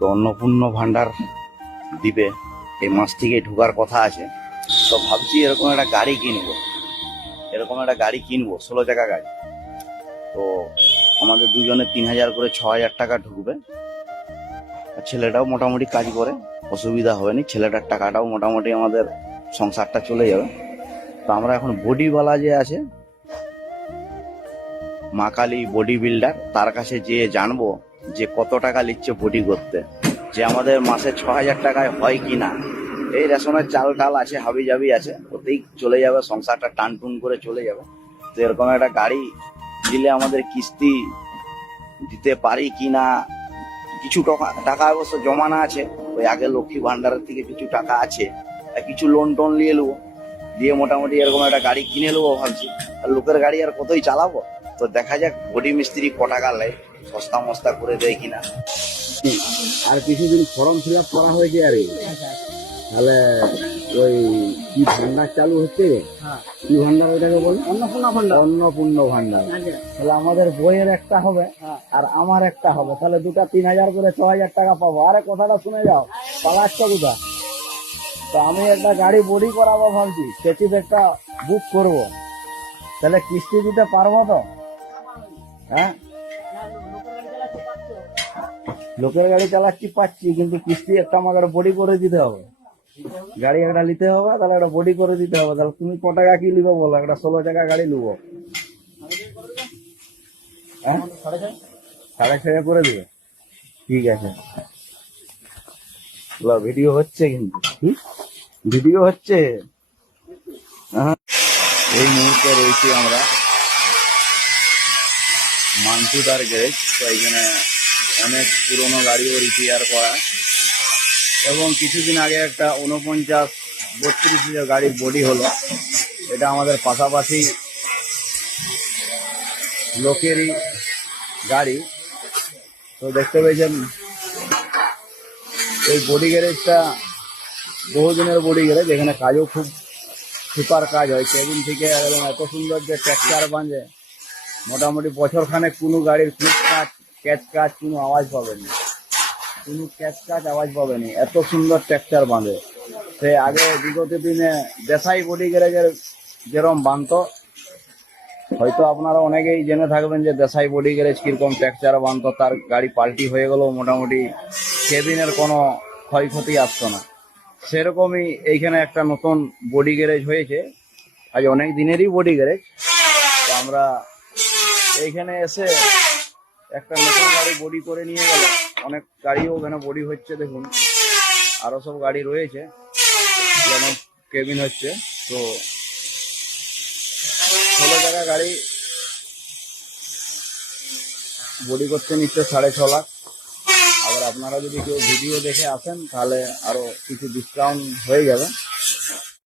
তো অন্নপূর্ণ ভান্ডার দিবে এই মাস থেকে ঢোকার কথা আছে। তো ভাবছি এরকম একটা গাড়ি কিনবো, 16 চাকা গাড়ি। তো আমাদের দুজনে 3000 করে 6000 টাকা ঢুকবে। আর ছেলেটাও মোটামুটি কাজ করে, অসুবিধা হবে না। ছেলেটার টাকাটাও মোটামুটি আমাদের সংসারটা চলে যাবে। তো আমরা এখন বডিওয়ালা যে আছে মা কালী বডি বিল্ডার, তার কাছে যেয়ে জানবো যে কত টাকা নিচ্ছে বডি করতে, যে আমাদের মাসে 6000 টাকায় হয় কিনা। এই রেশনের চাল টাল আছে, হাবি জাবি আছে, ওতেই চলে যাবে, সংসারটা টান টুন করে চলে যাবে। তো এরকম একটা গাড়ি দিলে আমাদের কিস্তি দিতে পারি কিনা, কিছু টাকা অবশ্য জমানো আছে, ওই আগে লক্ষ্মী ভান্ডারের থেকে কিছু টাকা আছে, আর কিছু লোন টোন নিয়ে নেবো, দিয়ে মোটামুটি এরকম একটা গাড়ি কিনে নেবো ভাবছি। আর লোকের গাড়ি আর কতই চালাবো। তো দেখা যাক বডি মিস্ত্রি ক টাকা নেয়, সস্তা মস্তা করে দেয় কিনা। আর কিছুদিন ফর্ম ফিল আপ করা হয়েছে, আরে তাহলে ওই কি ভান্ডার চালু হচ্ছে, কি ভান্ডার ওইটাকে বলে? অন্নপূর্ণ ভান্ডার। তাহলে আমাদের বইয়ের একটা হবে আর আমার একটা হবে, তাহলে দুটা 3000 করে 6000 টাকা পাবো। আরে কথাটা শুনে যাও, পালাচ্ছ কোথা? তো আমি একটা গাড়ি বডি করাবো ভাবছি, সেটিভ একটা বুক করব, তাহলে কিস্তি দিতে পারবো তো? হ্যাঁ, লোকের গাড়ি চালাচ্ছি পাচ্ছি, কিন্তু কিস্তি একটা আমাকে বডি করে দিতে হবে। গাড়ি একটা নিতে হবে, তাহলে একটা বডি করে দিতে হবে। তাহলে তুমি ক টাকা কি নিবো বলো? একটা 16 চাকা গাড়ি নিবো, হ্যাঁ 6.5 করে দিবে। ঠিক আছে, ভিডিও হচ্ছে, কিন্তু ভিডিও হচ্ছে। এই মুহূর্তে রয়েছি আমরা মানসুদার গ্যারেজ। তো এখানে অনেক পুরনো গাড়িও রিপেয়ার করা, এবং কিছুদিন আগে একটা 49-32 গাড়ির বডি হলো। এটা আমাদের পাশাপাশি লোকেরই গাড়ি। তো দেখতে পেয়েছেন এই বডি গ্যারেজটা বহুদিনের বডি গ্যারেজ, এখানে কাজও খুব সুপার কাজ হয়, কেবিন থেকে একদম এত সুন্দর যে ট্র্যাকচার বাঁধে, মোটামুটি বছরখানেক কোনো গাড়ির ক্লিক কাজ, ক্যাচ কাজ কোনো আওয়াজ পাবেনি, কোনো ক্যাচ কাজ আওয়াজ পাবেনি, এত সুন্দর ট্র্যাকচার বাঁধে। সে আগে বিগত দিনে দেশাই বডি গ্যারেজের যেরকম বাঁধত, হয়তো আপনারা অনেকেই জেনে থাকবেন যে দেশাই বডি গ্যারেজ কিরকম ট্র্যাকচার বাঁধত। তার গাড়ি পাল্টি হয়ে গেলেও মোটামুটি কেবিনের কোনো ক্ষয়ক্ষতি আসতো না। সেরকমই এইখানে একটা নতুন বডি গ্যারেজ হয়েছে, আজ অনেক দিনেরই বডি গ্যারেজ। তো আমরা এইখানে এসে একটা নতুন গাড়ি বডি করে নিয়ে গেল। অনেক গাড়িও ওখানে বডি হচ্ছে, দেখুন আরো সব গাড়ি রয়েছে, যেমন কেবিন হচ্ছে। তো 16 টাকা গাড়ি বডি করতে নিচ্ছে 6.5 লাখ। আবার আপনারা যদি কেউ ভিডিও দেখে আসেন তাহলে আরো কিছু ডিসকাউন্ট হয়ে যাবে।